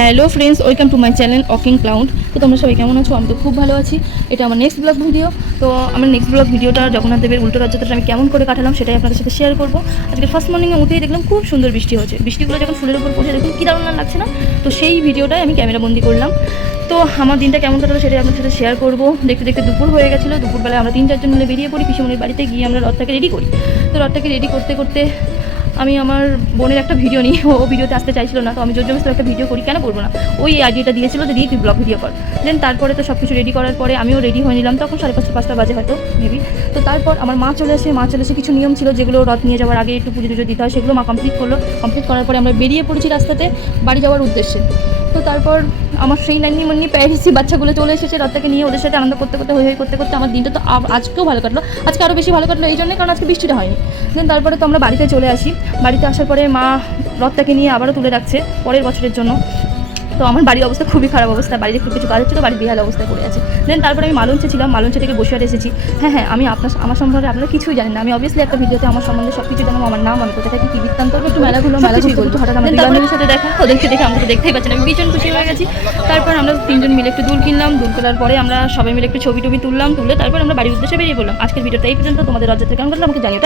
Hello friends, welcome to my channel walking cloud. তো তোমরা সবাই কেমন আছো? আমি তো খুব ভালো আছি। এটা আমার নেক্সট ব্লগ ভিডিও। তো আমার নেক্সট ব্লগ ভিডিওটা জগন্নাথ দেবের উল্টো রথযাত্রাটা আমি কেমন করে কাটালাম সেটাই আপনাদের সাথে শেয়ার করবো। আজকে ফার্স্ট মর্নিংয়ে উঠেই দেখলাম খুব সুন্দর বৃষ্টি হচ্ছে। বৃষ্টিগুলো যখন ফুলের উপর পড়ছে দেখুন কী দারুণ লাগছে না? তো সেই ভিডিওটাই আমি ক্যামেরাবন্দি করলাম। তো আমার দিনটা কেমন কাটালো সেটাই আপনাদের সাথে শেয়ার করবো। দেখতে দেখতে দুপুর হয়ে গেছিলো। দুপুরবেলায় আমরা 3-4 জন মিলে বেরিয়ে পড়ি পিসিমণির বাড়িতে গিয়ে আমরা রথটাকে রেডি করি। তো রথটাকে রেডি করতে করতে আমি আমার বোনের একটা ভিডিও নিই, ও ভিডিওতে আসতে চাইছিল না। তো আমি জোর একটা ভিডিও করি, কেন করবো না? ওই আইডিয়াটা দিয়েছিল যে তুই ব্লগ ভিডিও কর। দেন তারপরে তো সব কিছু রেডি করার পরে আমিও রেডি হয়ে নিলাম। তখন 5:30-5টা বাজে হয়তো মেবি। তো তারপর আমার মা চলে আসে। কিছু নিয়ম ছিল যেগুলো রথ নিয়ে যাওয়ার আগে একটু পুজো দিতে হয়, সেগুলো মা কমপ্লিট করলো। কমপ্লিট করার পরে আমরা বেরিয়ে পড়েছি রাস্তাতে বাড়ি যাওয়ার উদ্দেশ্যে। তো তারপর আমার সেই নান্নি প্যারিসি বাচ্চাগুলো চলে এসেছে রথটাকে নিয়ে। ওদের সাথে আনন্দ করতে করতে আমার দিনটা তো আজকেও ভালো কাটলো। আজকে আরও বেশি ভালো কাটলো এই জন্যই কারণ আজকে বৃষ্টিটা হয়নি। দেন তারপরে তো আমরা বাড়িতে চলে আসি। বাড়িতে আসার পরে মা রথটাকে নিয়ে আবারও তুলে রাখছে পরের বছরের জন্য। তো আমার বাড়ির অবস্থা খুবই খারাপ অবস্থা, বাড়িতে খুব কিছু কাজ হচ্ছে, তো বাড়ির বেহাল অবস্থায় পড়ে আছে। দেন তারপরে আমি মালঞ্চে ছিলাম, মালঞ্চে থেকে বসিরহাট এসেছি। হ্যাঁ, আমি আমার সম্বন্ধে আপনারা কিছুই জানেন না। আমি অবভিয়াসলি একটা ভিডিওতে আমার সম্বন্ধে সব কিছু জানাবো, আমার নাম, আমি কোথায় থাকি, কী বৃত্তান্ত, একটু মেলা বলবো। হঠাৎ আমাদের বান্ধবীর সাথে দেখা, ওদেরকে দেখে আমাকে দেখতেই পাচ্ছেন আমি ভীষণ খুশি হয়ে গেছি। তারপর আমরা 3 জন মিলে একটু দুল কিনলাম। দুল কেনার পরে আমরা সবাই মিলে একটু ছবি তুললাম। তারপর আমরা বাড়ির উদ্দেশ্যে বেরিয়ে পড়লাম। আজকের ভিডিওটা এই পর্যন্ত। তোমাদের রথযাত্রা কেমন কাটলো আমাকে জানিও।